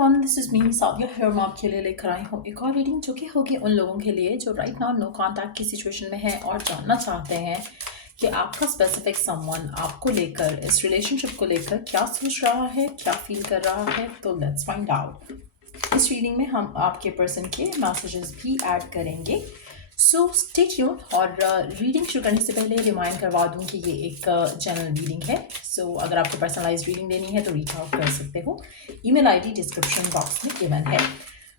Everyone, this is me Sadia here. मैं आपके लिए लेकर आई हूँ एक और रीडिंग जो कि होगी उन लोगों के लिए जो राइट नाउ नो कांटेक्ट की सिचुएशन में है और जानना चाहते हैं कि आपका स्पेसिफिक समवन आपको लेकर, इस रिलेशनशिप को लेकर क्या सोच रहा है, क्या फील कर रहा है। तो लेट्स फाइंड आउट। इस रीडिंग में हम आपके पर्सन के मैसेजेस भी ऐड करेंगे। So stay tune. और रीडिंग शुरू करने से पहले रिमाइंड करवा दूं कि ये एक जनरल रीडिंग है। सो अगर आपको पर्सनलाइज रीडिंग देनी है तो रीच आउट कर सकते हो। ईमेल आईडी डिस्क्रिप्शन बॉक्स में गिवन है।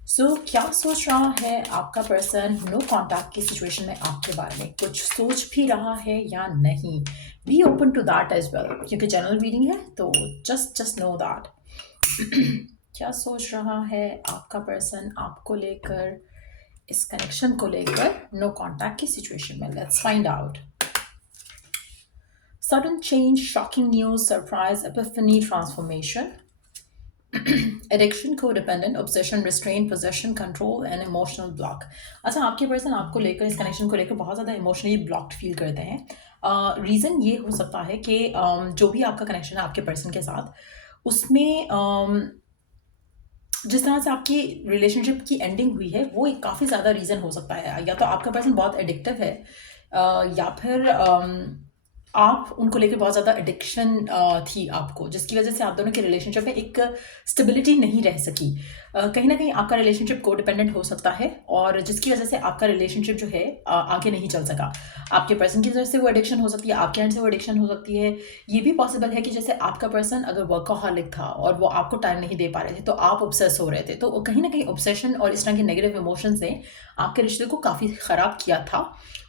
सो क्या सोच रहा है आपका पर्सन नो कॉन्टैक्ट की सिचुएशन में आपके बारे में? कुछ सोच भी रहा है या नहीं? Be open to that as well, क्योंकि जनरल रीडिंग है तो जस्ट नो दैट। क्या सोच रहा है आपका पर्सन आपको लेकर, इस कनेक्शन को लेकर नो कॉन्टैक्ट की सिचुएशन में? Let's find out. Sudden change, shocking news, surprise, Epiphany, transformation, addiction, codependent, obsession, restrain, possession, control and emotional block. अच्छा, आपके पर्सन आपको लेकर, इस कनेक्शन को लेकर बहुत ज़्यादा इमोशनली ब्लॉक्ड फील करते हैं। रीज़न ये हो सकता है कि जो भी आपका कनेक्शन है आपके पर्सन के साथ, उसमें जिस तरह से आपकी रिलेशनशिप की एंडिंग हुई है वो एक काफ़ी ज़्यादा रीज़न हो सकता है। या तो आपका पर्सन बहुत एडिक्टिव है, या फिर आप उनको लेकर बहुत ज़्यादा एडिक्शन थी आपको, जिसकी वजह से आप दोनों के रिलेशनशिप में एक स्टेबिलिटी नहीं रह सकी। कहीं ना कहीं आपका रिलेशनशिप को डिपेंडेंट हो सकता है और जिसकी वजह से आपका रिलेशनशिप जो है आगे नहीं चल सका। आपके पर्सन की तरफ से वो एडिक्शन हो सकती है, आपके एंड से वो एडिक्शन हो सकती है। ये भी पॉसिबल है कि जैसे आपका पर्सन अगर वर्कaholic था और वो आपको टाइम नहीं दे पा रहे थे तो आप ऑब्सेस हो रहे थे, तो कहीं ना कहीं ऑब्सेशन और इस तरह के नेगेटिव इमोशंस ने आपके रिश्ते को काफ़ी ख़राब किया था।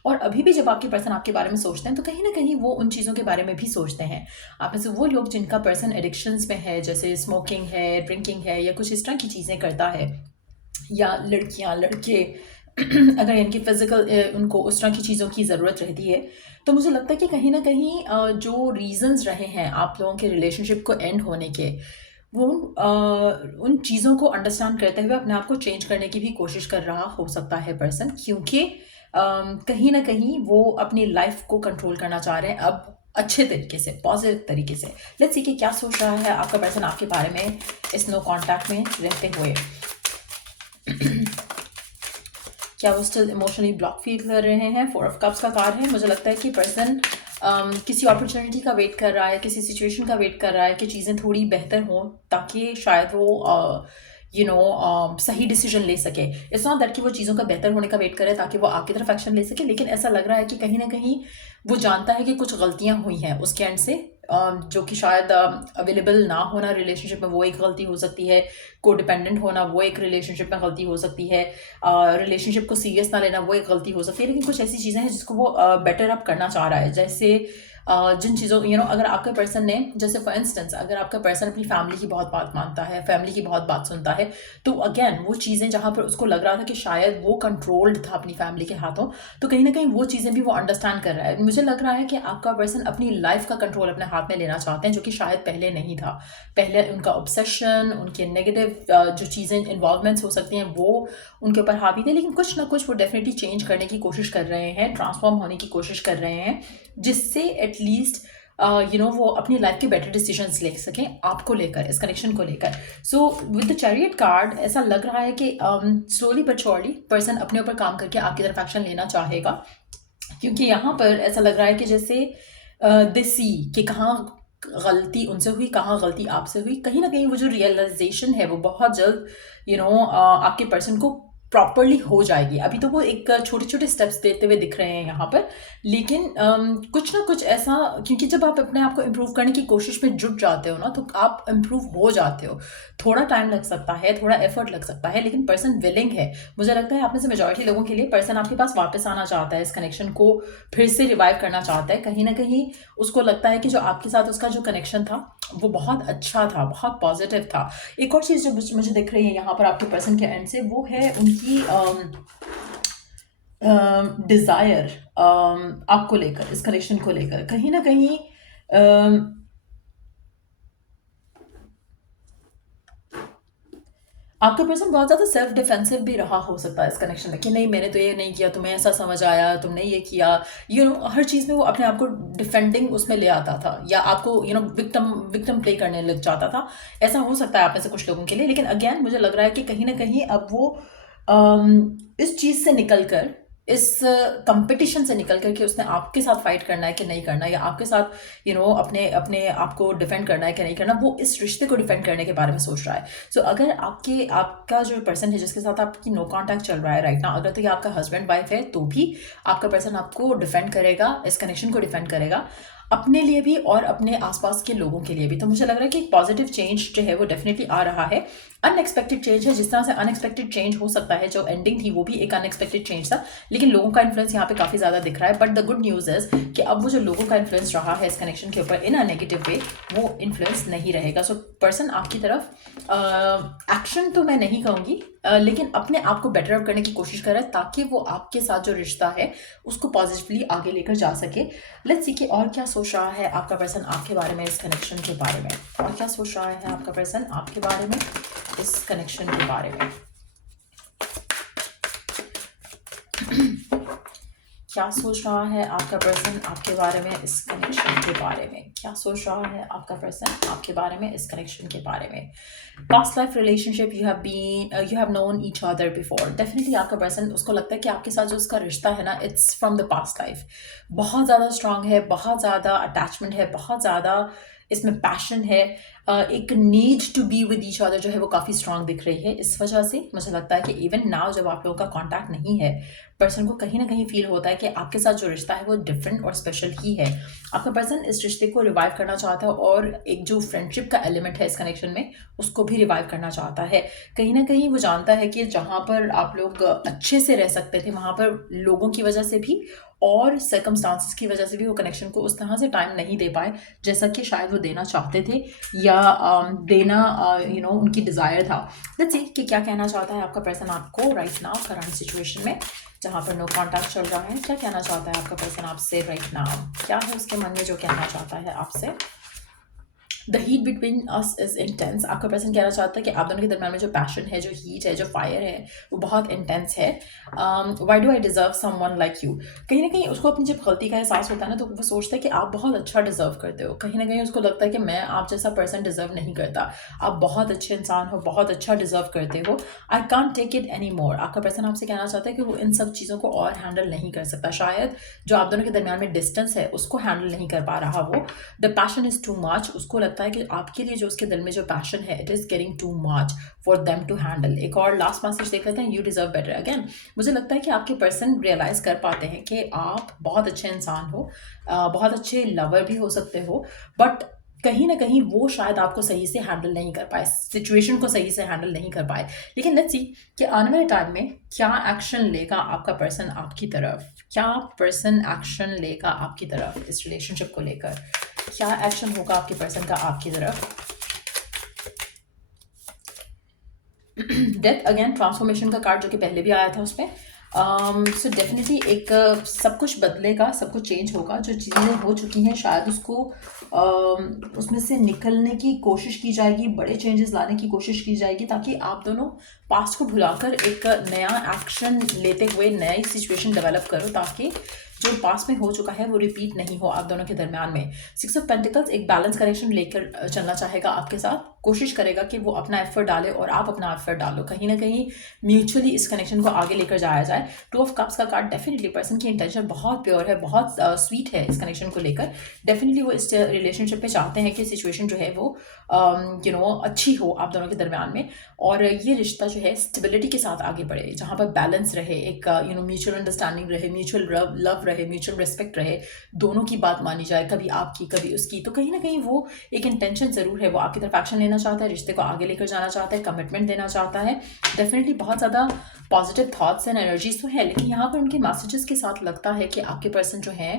और अभी भी जब आपके पर्सन आपके बारे में सोचते हैं तो कहीं ना कहीं वो उन चीज़ों के बारे में भी सोचते हैं। आप में से वो लोग जिनका पर्सन एडिक्शंस में है, जैसे स्मोकिंग है, ड्रिंकिंग है, या कुछ इस तरह की चीज़ें करता है, या लड़कियां लड़के अगर इनकी फिजिकल उनको उस तरह की चीज़ों की ज़रूरत रहती है, तो मुझे लगता है कि कहीं ना कहीं जो रीजंस रहे हैं आप लोगों के रिलेशनशिप को एंड होने के, वो उन चीज़ों को अंडरस्टैंड करते हुए अपने आप को चेंज करने की भी कोशिश कर रहा हो सकता है पर्सन, क्योंकि कहीं ना कहीं वो अपनी लाइफ को कंट्रोल करना चाह रहे हैं अब अच्छे तरीके से, पॉजिटिव तरीके से। लेट्स सी कि क्या सोच रहा है आपका पर्सन आपके बारे में इस नो कॉन्टैक्ट में रहते हुए। क्या वो स्टिल इमोशनली ब्लॉक फील कर रहे हैं? 4 ऑफ कप्स का कार्ड है। मुझे लगता है कि पर्सन किसी अपॉर्चुनिटी का वेट कर रहा है, किसी सिचुएशन का वेट कर रहा है कि चीज़ें थोड़ी बेहतर हों ताकि शायद वो सही डिसीजन ले सके। इट्स नॉट दैट कि वो चीज़ों का बेहतर होने का वेट करे ताकि वो आपकी तरफ एक्शन ले सके, लेकिन ऐसा लग रहा है कि कहीं ना कहीं वो जानता है कि कुछ गलतियां हुई हैं उसके एंड से, जो कि शायद अवेलेबल ना होना रिलेशनशिप में वो एक गलती हो सकती है, को डिपेंडेंट होना वो एक रिलेशनशिप में गलती हो सकती है, रिलेशनशिप को सीरियस ना लेना वो एक गलती हो सकती है। लेकिन कुछ ऐसी चीज़ें हैं जिसको वो बेटर अप करना चाह रहा है, जैसे जिन चीज़ों अगर आपके पर्सन ने, जैसे फॉर इंस्टेंस अगर आपका पर्सन अपनी फैमिली की बहुत बात मानता है, फैमिली की बहुत बात सुनता है, तो अगेन वो चीज़ें जहाँ पर उसको लग रहा था कि शायद वो कंट्रोल्ड था अपनी फैमिली के हाथों, तो कहीं ना कहीं वो चीज़ें भी वो अंडरस्टैंड कर रहा है। मुझे लग रहा है कि आपका पर्सन अपनी लाइफ का कंट्रोल अपने हाथ में लेना चाहते हैं, जो कि शायद पहले नहीं था। पहले उनका ऑब्सेशन, उनके नेगेटिव जो चीज़ें इन्वॉल्वमेंट्स हो सकती हैं वो उनके ऊपर हावी थे, लेकिन कुछ ना कुछ वो डेफिनेटली चेंज करने की कोशिश कर रहे हैं, ट्रांसफॉर्म होने की कोशिश कर रहे हैं, जिससे एटलीस्ट वो अपनी लाइफ के बेटर डिसीजंस ले सकें आपको लेकर, इस कनेक्शन को लेकर। So with the chariot card ऐसा लग रहा है कि स्लोली बट श्योरली पर्सन अपने ऊपर काम करके आपकी तरफ एक्शन लेना चाहेगा, क्योंकि यहाँ पर ऐसा लग रहा है कि जैसे दे सी कि कहाँ गलती उनसे हुई, कहाँ गलती आपसे हुई। कहीं ना कहीं वो जो रियलाइजेशन है वो बहुत जल्द आपके पर्सन को प्रॉपरली हो जाएगी। अभी तो वो एक छोटे छोटे स्टेप्स देते हुए दिख रहे हैं यहाँ पर, लेकिन कुछ ना कुछ ऐसा, क्योंकि जब आप अपने आप को इम्प्रूव करने की कोशिश में जुट जाते हो ना तो आप इम्प्रूव हो जाते हो। थोड़ा टाइम लग सकता है, थोड़ा एफर्ट लग सकता है, लेकिन पर्सन विलिंग है। मुझे लगता है आप में से मेजॉरिटी लोगों के लिए पर्सन आपके पास वापस आना चाहता है, इस कनेक्शन को फिर से रिवाइव करना चाहता है। कहीं ना कहीं उसको लगता है कि जो आपके साथ उसका जो कनेक्शन था वो बहुत अच्छा था, बहुत पॉजिटिव था। एक और चीज़ जो मुझे दिख रही है यहाँ पर आपके पर्सन के एंड से, वो है उनकी डिज़ायर आपको लेकर, इस कनेक्शन को लेकर। कहीं ना कहीं आपका पर्सन बहुत ज़्यादा सेल्फ डिफेंसिव भी रहा हो सकता है इस कनेक्शन में कि नहीं मैंने तो ये नहीं किया, तुम्हें ऐसा समझ आया, तुमने ये किया, हर चीज़ में वो अपने आप को डिफेंडिंग उसमें ले आता था, या आपको विक्टिम विक्टिम प्ले करने लग जाता था। ऐसा हो सकता है आप में से कुछ लोगों के लिए, लेकिन अगेन मुझे लग रहा है कि कहीं ना कहीं अब वो इस चीज़ से निकल कर, इस कंपटीशन से निकल कर कि उसने आपके साथ फाइट करना है कि नहीं करना, या आपके साथ अपने अपने आप को डिफेंड करना है कि नहीं करना, वो इस रिश्ते को डिफेंड करने के बारे में सोच रहा है। सो अगर आपका जो पर्सन है जिसके साथ आपकी नो कांटेक्ट चल रहा है राइट ना, अगर तो ये आपका हस्बैंड वाइफ है तो भी आपका पर्सन आपको डिफेंड करेगा, इस कनेक्शन को डिफेंड करेगा, अपने लिए भी और अपने आसपास के लोगों के लिए भी। तो मुझे लग रहा है कि एक पॉजिटिव चेंज जो है वो डेफिनेटली आ रहा है। अनएक्सपेक्टेड चेंज है, जिस तरह से अनएक्सपेक्टेड चेंज हो सकता है, जो एंडिंग थी वो भी एक अनएक्सपेक्टेड चेंज था, लेकिन लोगों का इन्फ्लुएंस यहाँ पे काफ़ी ज़्यादा दिख रहा है। But the good news is कि अब वो जो लोगों का इन्फ्लुएंस रहा है इस कनेक्शन के ऊपर इन अ नेगेटिव वे, वो इन्फ्लुएंस नहीं रहेगा। सो पर्सन आपकी तरफ एक्शन तो मैं नहीं कहूँगी, लेकिन अपने आप को बेटर अप करने की कोशिश कर रहा है ताकि वो आपके साथ जो रिश्ता है उसको पॉजिटिवली आगे लेकर जा सके। लेट्स सी कि और क्या सोच रहा है आपका पर्सन आपके बारे में, इस कनेक्शन के बारे में। और क्या सोच रहा है आपका पर्सन आपके बारे में, इस कनेक्शन के बारे में। क्या सोच रहा है आपका पर्सन आपके बारे में, इस कनेक्शन के बारे में। क्या सोच रहा है आपका पर्सन आपके बारे में, इस कनेक्शन के बारे में। Past life relationship, you have known each other before. Definitely आपका पर्सन, उसको लगता है कि आपके साथ जो उसका रिश्ता है ना, it's from the past life, बहुत ज़्यादा स्ट्रांग है, बहुत ज़्यादा अटैचमेंट है, बहुत ज़्यादा इसमें पैशन है, एक need to be with each other जो है वो काफ़ी स्ट्रांग दिख रही है। इस वजह से मुझे लगता है कि इवन नाउ जब आप लोगों का कांटेक्ट नहीं है, पर्सन को कहीं ना कहीं फील होता है कि आपके साथ जो रिश्ता है वो डिफरेंट और स्पेशल ही है। आपका पर्सन इस रिश्ते को रिवाइव करना चाहता है और एक जो फ्रेंडशिप का एलिमेंट है इस कनेक्शन में उसको भी रिवाइव करना चाहता है। कहीं ना कहीं वो जानता है कि जहाँ पर आप लोग अच्छे से रह सकते थे, वहाँ पर लोगों की वजह से भी और सर्कमस्टांसिस की वजह से भी वो कनेक्शन को उस तरह से टाइम नहीं दे पाए जैसा कि शायद वो देना चाहते थे, या देना उनकी डिज़ायर था। लेट्स सी कि क्या कहना चाहता है आपका पर्सन आपको राइट नाउ करंट सिचुएशन में, जहाँ पर नो कांटेक्ट चल रहा है। क्या कहना चाहता है आपका पर्सन आपसे राइट नाउ, क्या है उसके मन में जो कहना चाहता है आपसे। The heat between us is intense. आपका पर्सन कहना चाहता है कि आप दोनों के दरम्यान में जो पैशन है, जो हीट है, जो फायर है, वो बहुत इंटेंस है। Why do I deserve someone like you. कहीं ना कहीं उसको अपनी जब गलती का एहसास होता है ना, तो वो सोचता है कि आप बहुत अच्छा डिजर्व करते हो। कहीं ना कहीं उसको लगता है कि मैं आप जैसा पर्सन डिजर्व नहीं करता, आप बहुत अच्छे इंसान हो, बहुत अच्छा डिजर्व करते हो, I can't take it any more. आपका पर्सन आपसे कहना चाहता है कि वो इन सब चीज़ों को और हैंडल नहीं कर सकता। शायद जो आप दोनों के दरम्यान में डिस्टेंस है उसको हैंडल नहीं कर पा रहा वो। The passion is too much. उसको लगता है कि आपके लिए जो उसके दिल में जो पैशन है, it is getting too much for them to handle. एक और लास्ट मैसेज देख लेते हैं, यू डिजर्व बेटर। अगेन मुझे लगता है कि आपके पर्सन रियलाइज कर पाते हैं कि आप बहुत अच्छे इंसान हो, बहुत अच्छे लवर भी हो सकते हो, बट कहीं ना कहीं वो शायद आपको सही से हैंडल नहीं कर पाए, सिचुएशन को सही से हैंडल नहीं कर पाए। लेकिन लेट्स सी कि आने वाले टाइम में क्या एक्शन लेगा आपका पर्सन आपकी तरफ, क्या पर्सन एक्शन लेगा आपकी तरफ इस रिलेशनशिप को लेकर, क्या एक्शन होगा आपके पर्सन का आपकी तरफ। डेथ, अगेन ट्रांसफॉर्मेशन का कार्ड जो कि पहले भी आया था उसमें। सो डेफिनेटली एक सब कुछ बदलेगा, सब कुछ चेंज होगा। जो चीज़ें हो चुकी हैं शायद उसको उसमें से निकलने की कोशिश की जाएगी, बड़े चेंजेस लाने की कोशिश की जाएगी, ताकि आप दोनों पास्ट को भुलाकर एक नया एक्शन लेते हुए नई सिचुएशन डेवलप करो, ताकि जो पास्ट में हो चुका है वो रिपीट नहीं हो आप दोनों के दरम्यान में। 6 ऑफ पेंटिकल्स एक बैलेंस कनेक्शन लेकर चलना चाहेगा आपके साथ, कोशिश करेगा कि वो अपना एफर्ट डाले और आप अपना एफर्ट डालो, कहीं ना कहीं म्यूचुअली इस कनेक्शन को आगे लेकर जाया जाए। 2 ऑफ कप्स का कार्ड, डेफिनेटली पर्सन की इंटेंशन बहुत प्योर है, बहुत स्वीट है इस कनेक्शन को लेकर। डेफिनेटली वो इस रिलेशनशिप में चाहते हैं कि सिचुएशन जो है वो अच्छी हो आप दोनों के दरम्यान में, और ये रिश्ता जो है स्टेबिलिटी के साथ आगे बढ़े, जहाँ पर बैलेंस रहे, एक म्यूचुअल अंडरस्टैंडिंग रहे, म्यूचुअल लव रहे, म्यूचुअल रिस्पेक्ट रहे, दोनों की बात मानी जाए, कभी आपकी कभी उसकी। तो कहीं ना कहीं वो एक इंटेंशन ज़रूर है, वो आपकी तरफ एक्शन लेना चाहता है, रिश्ते को आगे लेकर जाना चाहता है, कमिटमेंट देना चाहता है। डेफिनेटली बहुत ज़्यादा पॉजिटिव थॉट्स एंड एनर्जीज तो है, लेकिन यहाँ पर उनके मैसेजेस के साथ लगता है कि आपके पर्सन जो है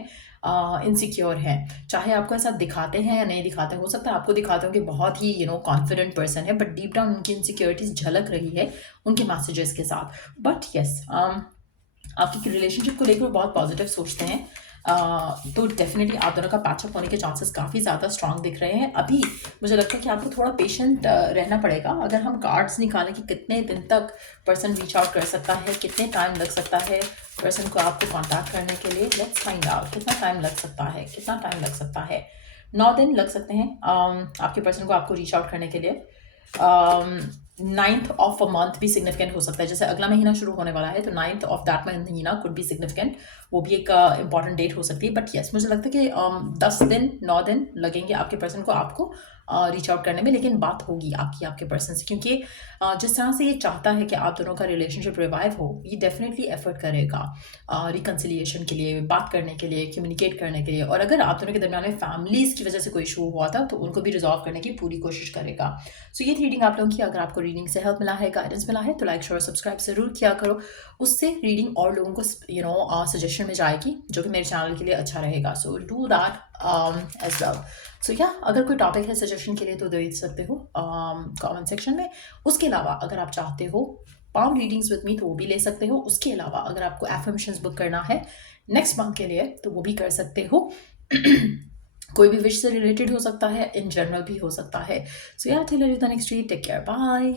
इनसिक्योर है। चाहे आपको ऐसा दिखाते हैं या नहीं दिखाते, हो सकता है आपको दिखाते हो कि बहुत ही कॉन्फिडेंट पर्सन है, बट डीप डाउन उनकी इनसिक्योरिटीज झलक रही है उनके मैसेजेस के साथ। बट यस, आपकी रिलेशनशिप को लेकर बहुत पॉजिटिव सोचते हैं। तो डेफिनेटली आप दोनों का पैचअप होने के चांसेस काफ़ी ज़्यादा स्ट्रांग दिख रहे हैं। अभी मुझे लगता है कि आपको थोड़ा पेशेंट रहना पड़ेगा। अगर हम कार्ड्स निकालें कि कितने दिन तक पर्सन रीच आउट कर सकता है, कितने टाइम लग सकता है पर्सन को आपको कांटेक्ट करने के लिए, लेट्स फाइंड आउट कितना टाइम लग सकता है, कितना टाइम लग सकता है। 9 दिन लग सकते हैं आपके पर्सन को आपको रीच आउट करने के लिए। 9th ऑफ अ मंथ भी सिग्निफिकेंट हो सकता है। जैसे अगला महीना शुरू होने वाला है तो 9th ऑफ दैट महीना कुड बी सिग्निफिकेंट, वो भी एक इंपॉर्टेंट डेट हो सकती है। बट यस, मुझे लगता है कि 10 दिन 9 दिन लगेंगे आपके पर्सन को आपको रीच आउट करने में, लेकिन बात होगी आपकी आपके पर्सन से, क्योंकि जिस तरह से ये चाहता है कि आप दोनों का रिलेशनशिप रिवाइव हो, ये डेफिनेटली एफर्ट करेगा रिकन्सिलिएशन के लिए, बात करने के लिए, कम्युनिकेट करने के लिए। और अगर आप दोनों के दरमियान में फैमिलीज़ की वजह से कोई इशू हुआ था तो उनको भी रिजॉल्व करने की पूरी कोशिश करेगा। सो ये रीडिंग आप लोगों की, अगर आपको रीडिंग से हेल्प मिला है, गाइडेंस मिला है, तो लाइक शेयर सब्सक्राइब ज़रूर किया करो। उससे रीडिंग और लोगों को सजेशन में जाएगी, जो कि मेरे चैनल के लिए अच्छा रहेगा। So do that as well. So या अगर कोई टॉपिक है सजेशन के लिए तो दे सकते हो कमेंट सेक्शन में। उसके अलावा अगर आप चाहते हो पाम रीडिंग्स विद मी तो वो भी ले सकते हो। उसके अलावा अगर आपको एफर्मेशंस बुक करना है नेक्स्ट मंथ के लिए तो वो भी कर सकते हो। कोई भी विश से रिलेटेड हो सकता है, इन जनरल भी हो सकता है। सो या till you the next read, take care, bye.